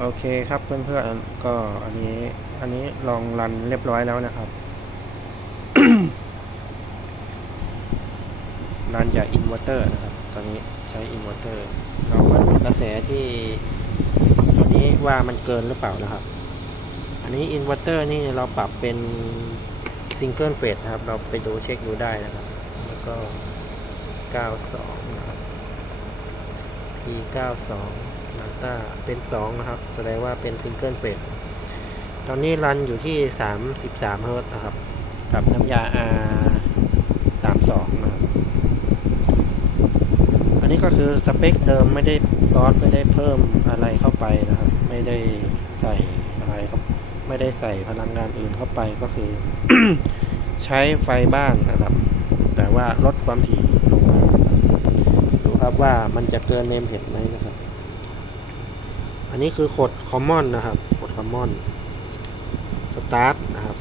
โอเคครับเพื่อนๆก็อันนี้อันนี้ลองรันเรียบร้อยแล้วนะครับรันจากอินเวอร์เตอร์นะครับ ตอนนี้ใช้อินเวอร์เตอร์เรามาดูกระแสที่ตัวนี้ว่ามันเกินหรือเปล่านะครับ อันนี้อินเวอร์เตอร์นี่เราปรับเป็นซิงเกิลเฟสนะครับ เราไปดูเช็คดูได้นะครับ แล้วก็ 92 นะครับ P 92 Data เป็น 2 นะครับ แสดงว่าเป็นซิงเกิลเฟสตอนนี้รันอยู่ที่ 33เฮิร์ตซ์นะครับ กับน้ำยา R 32นะครับ อันนี้ก็คือสเปคเดิมไม่ได้ซอสไม่ได้เพิ่มอะไรเข้าไปนะครับ ไม่ได้ใส่อะไรครับไม่ได้ใส่พลังงานอื่นเข้าไปก็คือ ใช้ไฟบ้างนะครับ แต่ว่าลดความถี่ลงมานะครับดูครับว่ามันจะเกินเนมเห็นไหมนะครับ อันนี้คือขดคอมมอนนะครับขดคอมมอนสตาร์ทนะครับ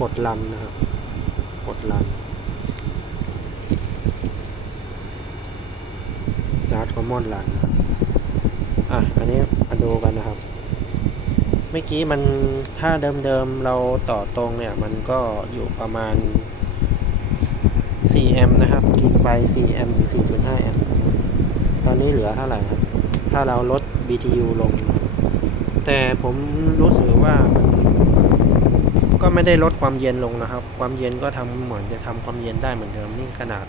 กดรันนะครับกดรัน Start Common Run นะครับอะ อันนี้มาดูกันนะครับ เมื่อกี้มันถ้าเดิมๆเราต่อตรงเนี่ย มันก็อยู่ประมาณ 4 แอมป์นะครับ กินไฟ 4 แอมป์ถึง 4.5 แอมป์ อนนี้เหลือเท่าไหร่ครับ ถ้าเราลด BTU ลง แต่ผมรู้สึกว่ามันก็ไม่ได้ลดความเย็นลงนะครับ ความเย็นก็ทำเหมือนจะทำความเย็นได้เหมือนเดิมนี่ขนาด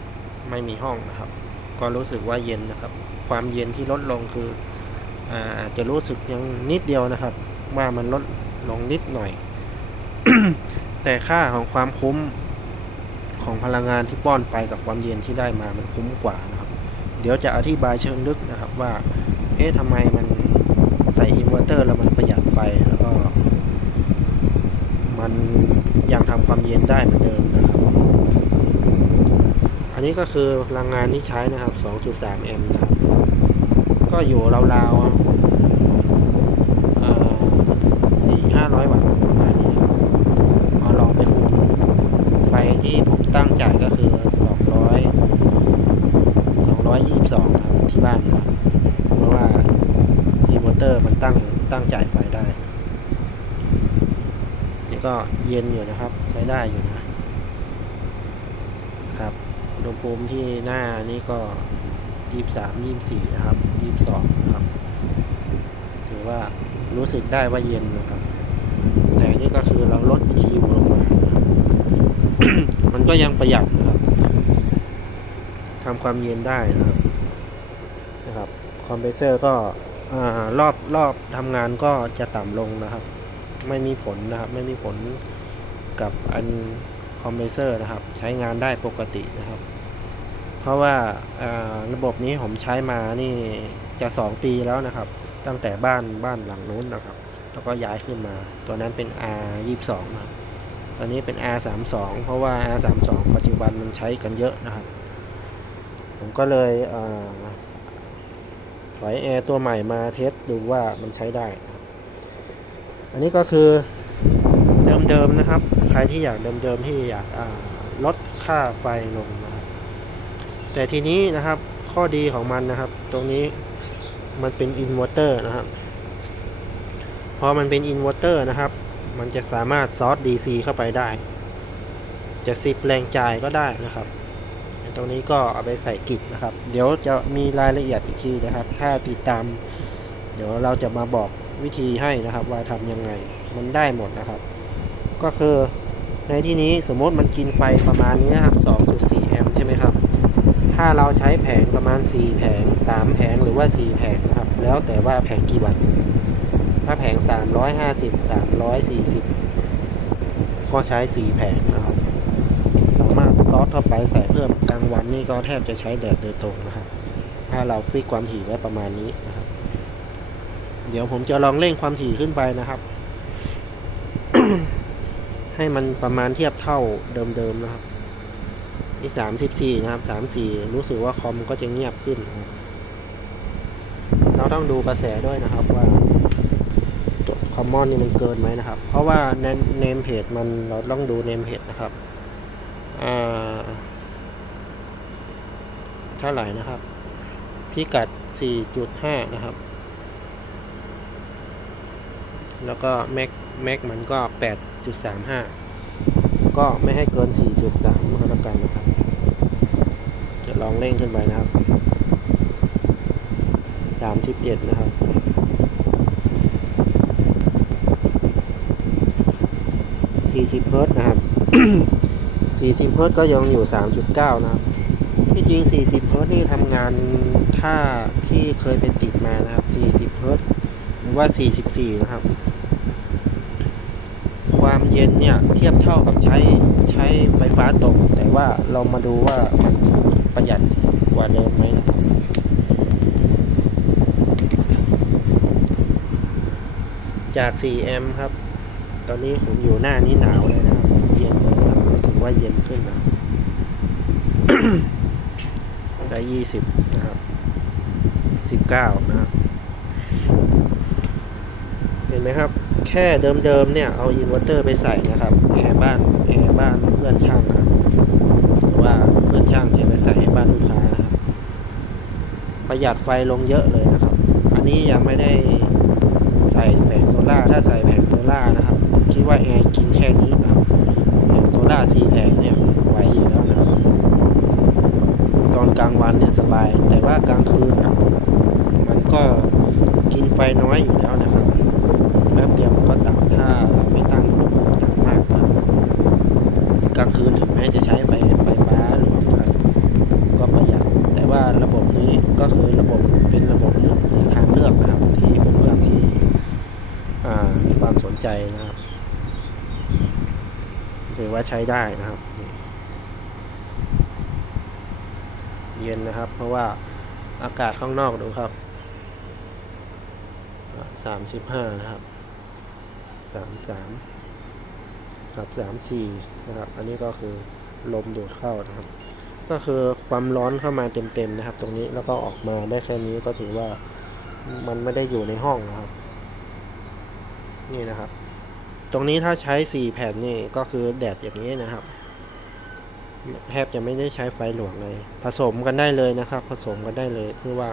ไม่มีห้องนะครับ ก็รู้สึกว่าเย็นนะครับ ความเย็นที่ลดลงคืออาอาจจะรู้สึกยังนิดเดียวนะครับ ว่ามันลดลงนิดหน่อย แต่ค่าของความคุ้มของพลังงานที่ป้อนไปกับความเย็นที่ได้มามันคุ้มกว่านะครับ เดี๋ยวจะอธิบายเชิงลึกนะครับว่า เอ๊ะทำไมมันใส่อินเวอร์เตอร์แล้วมันประหยัดไฟแล้วก็ มันยังทำความเย็นได้เหมือนเดิมนะครับ อันนี้ก็คือพลังงานที่ใช้นะครับ 2.3 แอมป์นะครับ ก็อยู่ราวๆสี่ห้าร้อยวัตต์ประมาณนี้นะครับเอาลองไปคูณไฟที่ผมตั้งจ่ายก็คือ 200 222 นะครับ ที่บ้านนะครับ เพราะว่าอินเวอร์เตอร์มันตั้งตั้งจ่ายไฟได้ นี่ ก็เย็นอยู่นะครับ ใช้ได้อยู่นะครับอุณหภูมิที่หน้านี่ก็ยี่สามยี่สี่นะครับยี่สองนะครับ ถือว่ารู้สึกได้ว่าเย็นนะครับ แต่นี่ก็คือเราลด BTU ลงมานะครับมันก็ยังประหยัดนะครับทำความเย็นได้นะครับนะครับคอมเพรสเซอร์ก็อารอบรอบทำงานก็จะต่ำลงนะครับ ไม่มีผลนะครับ ไม่มีผลกับอันคอมเพรสเซอร์นะครับ ใช้งานได้ปกตินะครับ เพราะว่าระบบนี้ผมใช้มานี่จะ 2 ปีแล้วนะครับ ตั้งแต่บ้านบ้านหลังนู้นนะครับ แล้วก็ย้ายขึ้นมา ตัวนั้นเป็น R 22 นะครับตอนนี้เป็น R 32 เพราะว่า R 32 ปัจจุบันมันใช้กันเยอะนะครับ ผมก็เลยถอยแอร์ตัวใหม่มาเทสดูว่ามันใช้ได้ อันนี้ก็คือเดิมๆนะครับ ใครที่อยากเดิมๆที่อยากลดค่าไฟลงนะครับแต่ทีนี้นะครับข้อดีของมันนะครับ ตรงนี้มันเป็นอินเวอร์เตอร์นะครับ พอมันเป็นอินเวอร์เตอร์นะครับ มันจะสามารถซอส DC เข้าไปได้ จะสิบแรงจ่ายก็ได้นะครับ ตรงนี้ก็เอาไปใส่กิจนะครับ เดี๋ยวจะมีรายละเอียดอีกทีนะครับ ถ้าติดตาม เดี๋ยวเราจะมาบอก วิธีให้นะครับ ว่าทำยังไงมันได้หมดนะครับ ก็คือในที่นี้สมมติมันกินไฟประมาณนี้นะครับ 2.4 แอมป์ใช่ไหมครับ ถ้าเราใช้แผงประมาณ 4 แผง 3 แผงหรือว่า 4 แผงนะครับ แล้วแต่ว่าแผงกี่วัตต์ถ้าแผง 350 340 ก็ใช้ 4 แผงนะครับ สามารถซอสเข้าไปใส่เพิ่มกลางวันนี่ก็แทบจะใช้แดดโดยตรงนะครับ ถ้าเราฟิกความถี่ไว้ประมาณนี้นะ เดี๋ยวผมจะลองเร่งความถี่ขึ้นไปนะครับ ให้มันประมาณเทียบเท่าเดิมๆนะครับนี่สามสิบสี่นะครับสามสี่รู้สึกว่าคอมก็จะเงียบขึ้นครับเราต้องดูกระแสด้วยนะครับว่าตัวคอมมอนนี่มันเกินไหมนะครับ เพราะว่าเนมเพจมันเราต้องดูเนมเพจนะครับอ่าเท่าไหร่นะครับ พิกัด 4.5 นะครับ แล้วก็แม็กแม็กมันก็ 8.35 ก็ไม่ให้เกิน 4.3ก็แล้วกันนะครับ จะลองเร่งขึ้นไปนะครับ 37 นะครับ 40เฮิร์ตนะครับ 40เฮิร์ตก็ยังอยู่ 3.9 นะครับที่จริง 40เฮิร์ตนี่ทำงานถ้าที่เคยเป็นติดมานะครับ 40เฮิร์ตหรือว่า 44 นะครับ เย็นเนี่ยเทียบเท่ากับใช้ใช้ไฟฟ้าตรงแต่ว่าเรามาดูว่ามันประหยัดกว่าเดิมไหมนะครับจาก 4 แอมป์ครับ ตอนนี้ผมอยู่หน้านี้หนาวเลยนะครับ เย็นเลยนะครับรู้สึกว่าเย็นขึ้นนะได้ยี่สิบนะครับสิบเก้านะครับ เห็นไหมครับ แค่เดิมๆเนี่ยเอาอินเวอร์เตอร์ไปใส่นะครับแอร์บ้านแอร์บ้านเพื่อนช่างนะครับหรือว่าเพื่อนช่างจะไปใส่ให้บ้านลูกค้านะครับประหยัดไฟลงเยอะเลยนะครับ อันนี้ยังไม่ได้ใส่แผงโซล่าถ้าใส่แผงโซล่านะครับ คิดว่าแอร์กินแค่นี้นะครับแผงโซล่าสี่แผงเนี่ยไหวอยู่แล้วนะครับตอนกลางวันเนี่ยสบาย แต่ว่ากลางคืนอะมันก็กินไฟน้อยอยู่แล้วนะครับ แป๊บเดียวมันก็ตัดถ้าเราไม่ตั้งอุณหภูมิต่ำมากนะครับกลางคืนถึงแม้จะใช้ไฟไฟฟ้าหลวงนะครับก็ประหยัดแต่ว่าระบบนี้ก็คือระบบเป็นระบบหนึ่งในทางเลือกนะครับ ที่เพื่อนๆที่มีความสนใจนะครับถือว่าใช้ได้นะครับ เย็นนะครับ เพราะว่าอากาศข้างนอกดูครับสามสิบห้านะครับ สามสามครับสามสี่นะครับ อันนี้ก็คือลมดูดเข้านะครับ ก็คือความร้อนเข้ามาเต็มๆนะครับ ตรงนี้แล้วก็ออกมาได้แค่นี้ก็ถือว่ามันไม่ได้อยู่ในห้องนะครับ นี่นะครับ ตรงนี้ถ้าใช้สี่แผ่นนี่ก็คือแดดอย่างนี้นะครับแทบจะไม่ได้ใช้ไฟหลวงเลย ผสมกันได้เลยนะครับ ผสมกันได้เลยเพื่อว่า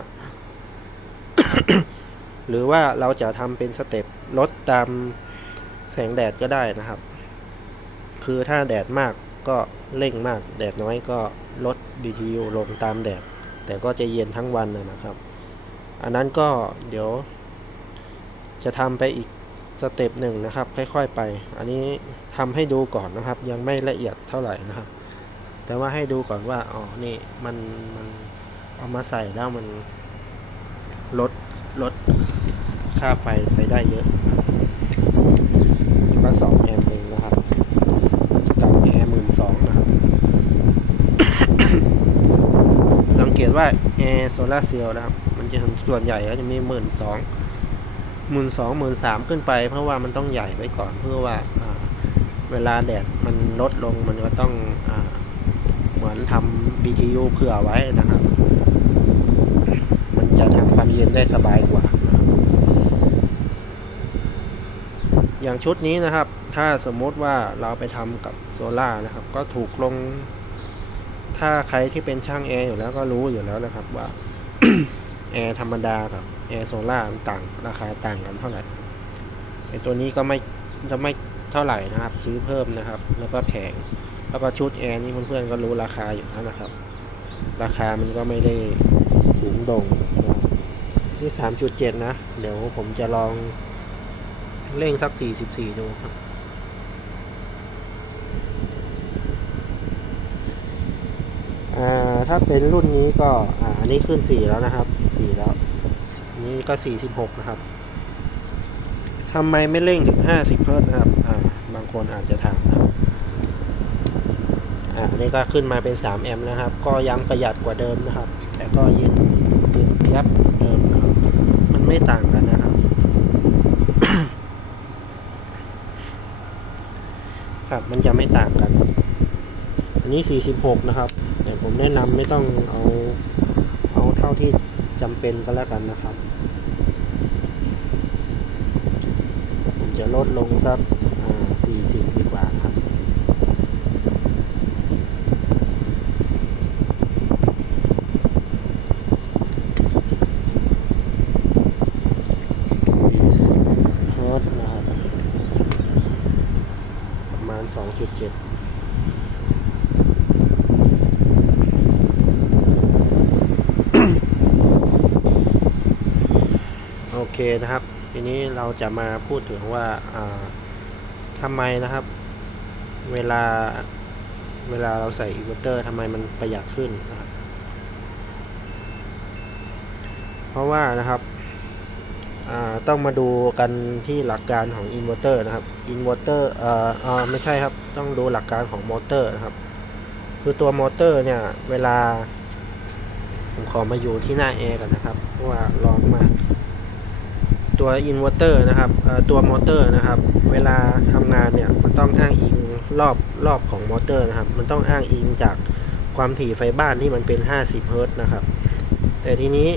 หรือว่าเราจะทำเป็นสเต็ปลดตาม แสงแดดก็ได้นะครับ คือถ้าแดดมากก็เร่งมาก แดดน้อยก็ลด BTU ลงตามแดด แต่ก็จะเย็นทั้งวันนะครับ อันนั้นก็เดี๋ยว จะทำไปอีกสเต็ปหนึ่งนะครับ ค่อยๆไป อันนี้ทำให้ดูก่อนนะครับ ยังไม่ละเอียดเท่าไหร่นะครับ แต่ว่าให้ดูก่อนว่า อ๋อ นี่มันมันเอามาใส่แล้วมันลดลดค่าไฟไปได้เยอะ ก็สองแอมป์เองนะครับกับแอร์หมื่นสองนะครับ สังเกตว่าแอร์โซลาร์เซลล์นะครับ มันจะส่วนใหญ่ก็จะมีหมื่นสองหมื่นสองหมื่นสามขึ้นไป เพราะว่ามันต้องใหญ่ไว้ก่อนเพื่อว่าเวลาแดดมันลดลงมันก็ต้องอเหมือนทำ BTU เผื่อไว้นะครับ มันจะทำความเย็นได้สบายกว่านะครับ อย่างชุดนี้นะครับ ถ้าสมมติว่าเราไปทำกับโซล่านะครับ ก็ถูกลง ถ้าใครที่เป็นช่างแอร์อยู่แล้วก็รู้อยู่แล้วนะครับว่าแอร์ธรรมดากับแอร์โซล่าต่างราคาต่างกันเท่าไหร่ไอตัวนี้ก็ไม่จะไม่เท่าไหร่นะครับ ซื้อเพิ่มนะครับ แล้วก็แพงแล้วก็ชุดแอร์นี่เพื่อนๆก็รู้ราคาอยู่แล้วนะครับ ราคามันก็ไม่ได้สูงโด่งที่สามจุดเจ็ดนะ เดี๋ยวผมจะลอง เร่งสักสี่สิบสี่ดูครับอ่าถ้าเป็นรุ่นนี้ก็ อ่าอันนี้ขึ้นสี่แล้วนะครับสี่แล้ว นี่ก็สี่สิบหกนะครับทำไมไม่เร่งถึงห้าสิบเฮิร์นะครับ อ่า บางคนอาจจะถามนะครับ อ่าอันนี้ก็ขึ้นมาเป็น 3 แอมป์นะครับ ก็ยังประหยัดกว่าเดิมนะครับ แต่ก็ย็นเกือบเทียบเดิมนะครับ มันไม่ต่างกันนะครับ ครับ มันจะไม่ต่างกัน อันนี้ 46 นะครับ แต่ผมแนะนำไม่ต้องเอาเอาเท่าที่จำเป็นก็แล้วกันนะครับ ผมจะลดลงสัก40 ดีกว่าครับ อ จุดเจ็ดโอ เคนะครับ ทีนี้เราจะมาพูดถึงว่าอ่าทำไมนะครับ เวลาเวลาเราใส่อินเวอร์เตอร์ทำไมมันประหยัดขึ้นนะครับเพราะว่านะครับต้องมาดูกันที่หลักการของอินเวอร์เตอร์นะครับอินเวอร์เตอร์เอ่อไม่ใช่ครับต้องดูหลักการของมอเตอร์นะครับ คือตัวมอเตอร์เนี่ยเวลาผมขอมาอยู่ที่หน้า A กันนะครับเพราะว่าร้อนมาก ตัวอินเวอร์เตอร์นะครับตัวมอเตอร์นะครับ เวลาทำงานเนี่ยมันต้องอ้างอิงรอบรอบของมอเตอร์นะครับ มันต้องอ้างอิงจากความถี่ไฟบ้านที่มันเป็น 50 เฮิรตซ์นะครับ แต่ทีนี้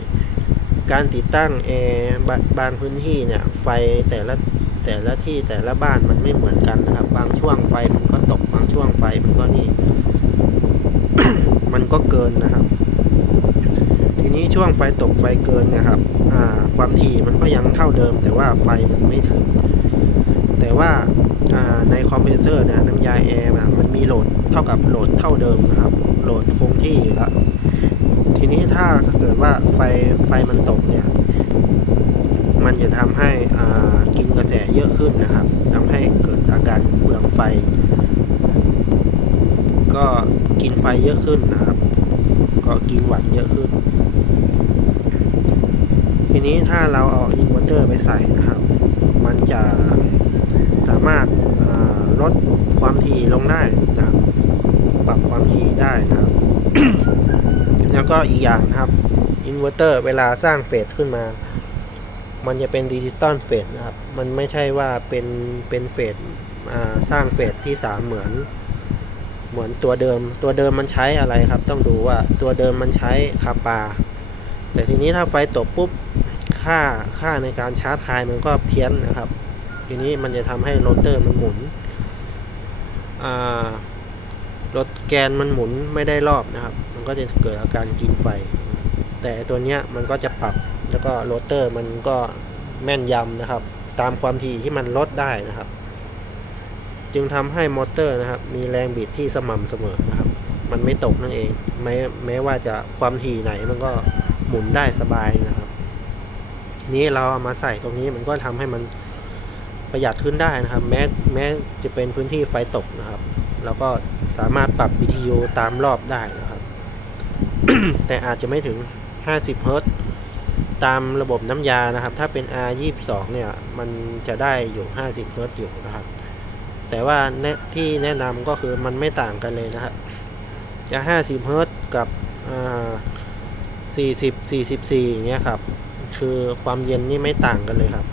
การติดตั้งแอร์บางบางพื้นที่เนี่ยไฟแต่ละแต่ละที่แต่ละบ้านมันไม่เหมือนกันนะครับ บางช่วงไฟมันก็ตกบางช่วงไฟมันก็นี่ มันก็เกินนะครับ ทีนี้ช่วงไฟตกไฟเกินนะครับความถี่มันก็ยังเท่าเดิม แต่ว่าไฟมันไม่ถึง แต่ว่าในคอมเพรสเซอร์เนี่ยน้ำยาแอร์มันมีโหลดเท่ากับโหลดเท่าเดิมนะครับ โหลดคงที่อยู่แล้วทีนี้ถ้าเกิดว่าไฟไฟมันตกเนี่ย มันจะทำให้กินกระแสเยอะขึ้นนะครับทำให้เกิดอาการเปลืองไฟ ก็กินไฟเยอะขึ้นนะครับ ก็กินวัตต์เยอะขึ้น ทีนี้ถ้าเราเอาอินเวอร์เตอร์ไปใส่นะครับ มันจะสามารถลดความถี่ลงได้นะครับปรับความถี่ได้นะครับ แล้วก็อีกอย่างนะครับอินเวอร์เตอร์เวลาสร้างเฟสขึ้นมา มันจะเป็นดิจิตอลเฟสนะครับ มันไม่ใช่ว่าเป็นเป็นเฟสสร้างเฟสที่สามเหมือน เหมือนตัวเดิม ตัวเดิมมันใช้อะไรครับ ต้องดูว่าตัวเดิมมันใช้คาปา แต่ทีนี้ถ้าไฟตกปุ๊บค่าค่าในการชาร์จไฮมันก็เพี้ยนนะครับ ทีนี้มันจะทำให้โรเตอร์มันหมุนรถแกนมันหมุนไม่ได้รอบนะครับ มันก็จะเกิดอาการกินไฟ แต่ตัวเนี้ยมันก็จะปรับแล้วก็โรเตอร์มันก็แม่นยำนะครับ ตามความถี่ที่มันลดได้นะครับ จึงทำให้มอเตอร์นะครับ มีแรงบิดที่สม่ำเสมอนะครับ มันไม่ตกนั่นเองแม้แม้ว่าจะความถี่ไหนมันก็ หมุนได้สบายนะครับทีนี้เราเอามาใส่ตรงนี้มันก็ทำให้มันประหยัดขึ้นได้นะครับ แม้แม้จะเป็นพื้นที่ไฟตกนะครับแล้วก็สามารถปรับ BTU ตามรอบได้นะครับ แต่อาจจะไม่ถึง 50 เฮิรตซ์ตามระบบน้ำยานะครับ ถ้าเป็น R22 เนี่ย มันจะได้อยู่ 50 เฮิรตอยู่นะครับ แต่ว่าที่แนะนำก็คือมันไม่ต่างกันเลยนะครับ จะ 50 เฮิรตกับ 40 44เงี้ยครับ คือความเย็นนี่ไม่ต่างกันเลยครับ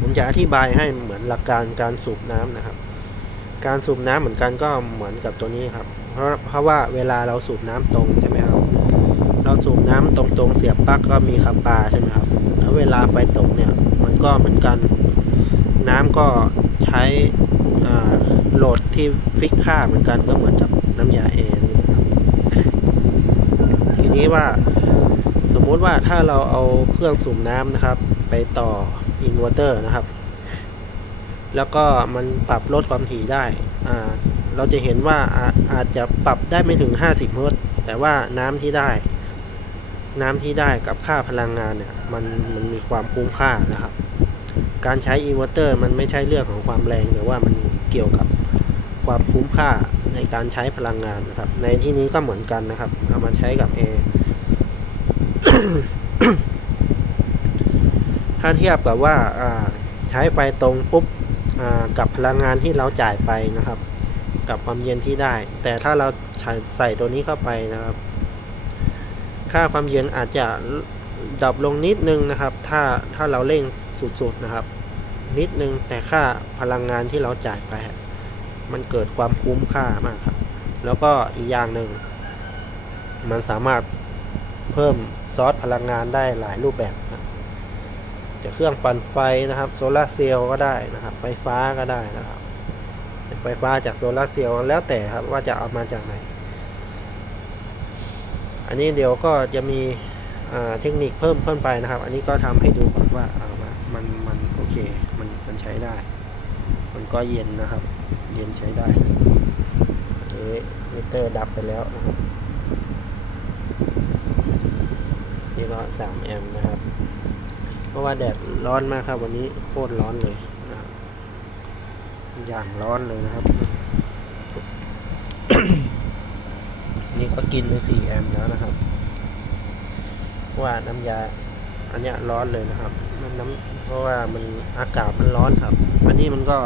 ผมจะอธิบายให้เหมือนหลักการการสูบน้ำนะครับ การสูบน้ำเหมือนกันก็เหมือนกับตัวนี้ครับ เพราะเพราะว่าเวลาเราสูบน้ำตรงใช่ไหมครับ เราสูบน้ำตรงๆเสียบปลั๊กก็มีคาปาใช่ไหมครับ แล้วเวลาไฟตกเนี่ยมันก็เหมือนกัน น้ำก็ใช้โหลดที่ฟิกค่าเหมือนกันก็เหมือนกับน้ำยาเอนี่ นะครับทีนี้ว่า สมมุติว่าถ้าเราเอาเครื่องสูบน้ำนะครับ ไปต่ออินเวอร์เตอร์นะครับ แล้วก็มันปรับลดความถี่ได้อ่าเราจะเห็นว่าอาอาจจะปรับได้ไม่ถึง 50เฮิรตแต่ว่าน้ำที่ได้ น้ำที่ได้กับค่าพลังงานเนี่ยมันมันมีความคุ้มค่านะครับ การใช้อินเวอร์เตอร์มันไม่ใช่เรื่องของความแรงแต่ว่ามันเกี่ยวกับ ความคุ้มค่าในการใช้พลังงานนะครับ ในที่นี้ก็เหมือนกันนะครับ เอามาใช้กับแอร์ถ้าเทียบกับว่าาใช้ไฟตรงปุ๊บกับพลังงานที่เราจ่ายไปนะครับ กับความเย็นที่ได้ แต่ถ้าเราใส่ใส่ตัวนี้เข้าไปนะครับ ค่าความเย็นอาจจะดรอปลงนิดนึงนะครับ ถ้าถ้าเราเร่งสุดๆนะครับ นิดนึงแต่ค่าพลังงานที่เราจ่ายไป มันเกิดความคุ้มค่ามากครับ แล้วก็อีกอย่างหนึ่ง มันสามารถเพิ่มซอสพลังงานได้หลายรูปแบบนะจะเครื่องปั่นไฟนะครับโซลาเซลล์ก็ได้นะครับ ไฟฟ้าก็ได้นะครับ ไฟฟ้าจากโซลาเซลล์แล้วแต่ครับว่าจะเอามาจากไหน อันนี้เดี๋ยวก็จะมีเทคนิคเพิ่มเพิ่มไปนะครับ อันนี้ก็ทำให้ดูก่อนว่าอ่ามันมันโอเค มันมันใช้ได้ มันก็เย็นนะครับ เย็นใช้ได้เอ๊ะมิเตอร์ดับไปแล้วนะครับนี่ก็สามแอมป์นะครับ เพราะว่าแดดร้อนมากครับวันนี้โคตรร้อนเลยนะครับอย่างร้อนเลยนะครับ นี่ก็กินไปสี่แอมป์แล้วนะครับเพราะว่าน้ำยาอันนี้ร้อนเลยนะครับ มันน้ำเพราะว่ามันอากาศมันร้อนครับ อันนี้มันก็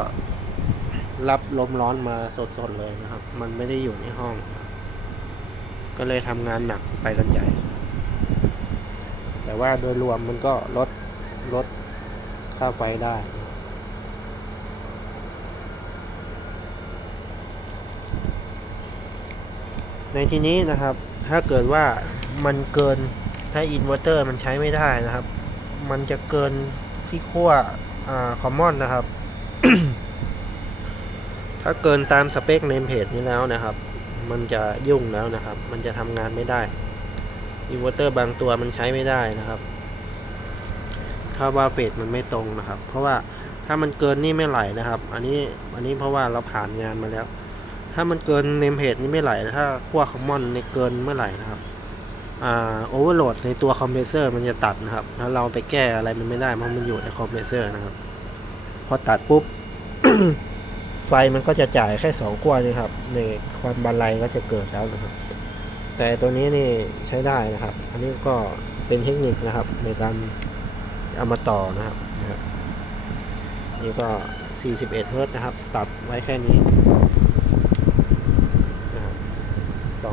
รับลมร้อนมาสดๆเลยนะครับ มันไม่ได้อยู่ในห้อง ก็เลยทำงานหนักไปกันใหญ่ แต่ว่าโดยรวมมันก็ลดลดค่าไฟได้ในที่นี้นะครับ ถ้าเกิดว่ามันเกิน ถ้าอินเวอร์เตอร์มันใช้ไม่ได้นะครับ มันจะเกินที่ขั้วคอมมอนนะครับ ถ้าเกินตามสเปคเนมเพจนี้แล้วนะครับ มันจะยุ่งแล้วนะครับ มันจะทำงานไม่ได้อินเวอร์เตอร์บางตัวมันใช้ไม่ได้นะครับถ้าว่าเฟสมันไม่ตรงนะครับ เพราะว่าถ้ามันเกินนี่ไม่ไหลนะครับ อันนี้อันนี้เพราะว่าเราผ่านงานมาแล้ว ถ้ามันเกินเนมเพจนี้ไม่ไหล ถ้าขั้วคอมมอนในเกินเมื่อไหร่นะครับอ่าโอเวอร์โหลดในตัวคอมเพรสเซอร์มันจะตัดนะครับ แล้วเราไปแก้อะไรมันไม่ได้เพราะมันอยู่ในคอมเพรสเซอร์นะครับ พอตัดปุ๊บ ไฟมันก็จะจ่ายแค่สองขั้วนี่ครับในความบันไลก็จะเกิดแล้วนะครับ แต่ตัวนี้นี่ใช้ได้นะครับ อันนี้ก็เป็นเทคนิคนะครับ ในการเอามาต่อนะครับนะนี่ก็ 41 เฮิร์ตนะครับ ตัดไว้แค่นี้นะครับ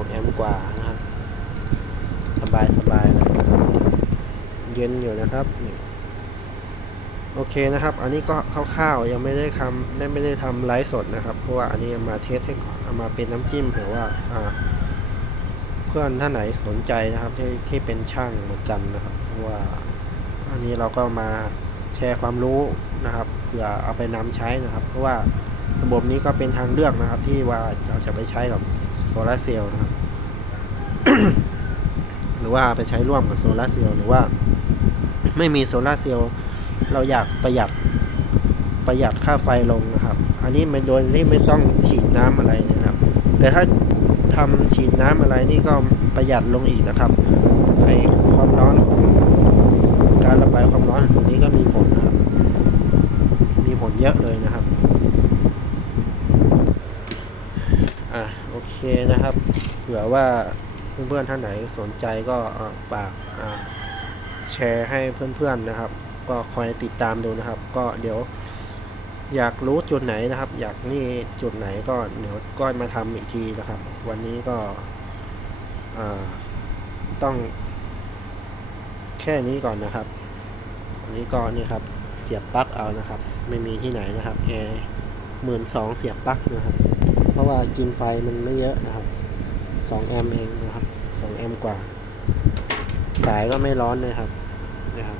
2แอมป์กว่านะครับ สบายสบายเลยนะครับ เย็นอยู่นะครับนี่ โอเคนะครับ อันนี้ก็คร่าวๆยังไม่ได้ทำได้ไม่ได้ทำไลฟ์สดนะครับ เพราะว่าอันนี้มาเทสให้ก่อนเอามาเป็นน้ำจิ้มเผื่อว่าเพื่อนท่านไหนสนใจนะครับที่ที่เป็นช่างเหมือนกันนะครับเพราะว่าอันนี้เราก็มาแชร์ความรู้นะครับเผื่อเอาไปนำใช้นะครับ เพราะว่าระบบนี้ก็เป็นทางเลือกนะครับ ที่ว่าเราจะไปใช้กับโซลาเซลล์นะครับ หรือว่าไปใช้ร่วมกับโซลาเซลล์หรือว่าไม่มีโซลาเซลล์ เราอยากประหยัดประหยัดค่าไฟลงนะครับ อันนี้ไม่โดยที่ไม่ต้องฉีดน้ำอะไรนะครับ แต่ถ้าทำฉีดน้ำอะไรนี่ก็ประหยัดลงอีกนะครับในความร้อนของการระบายความร้อนตรงนี้ก็มีผลนะครับ มีผลเยอะเลยนะครับอะโอเคนะครับ เผื่อว่าเพื่อนๆท่านไหนสนใจก็ฝากแชร์ให้เพื่อนๆนะครับ ก็คอยติดตามดูนะครับ ก็เดี๋ยวอยากรู้จุดไหนนะครับ อยากนี่จุดไหนก็เดี๋ยวก็มาทำอีกทีนะครับ วันนี้ก็ต้องแค่นี้ก่อนนะครับอันนี้ก็นี่ครับเสียบปลั๊กเอานะครับ ไม่มีที่ไหนนะครับแอร์หมื่นสองเสียบปลั๊กนะครับ เพราะว่ากินไฟมันไม่เยอะนะครับสองแอมป์เองนะครับสองแอมป์กว่า สายก็ไม่ร้อนเลยครับนะครับ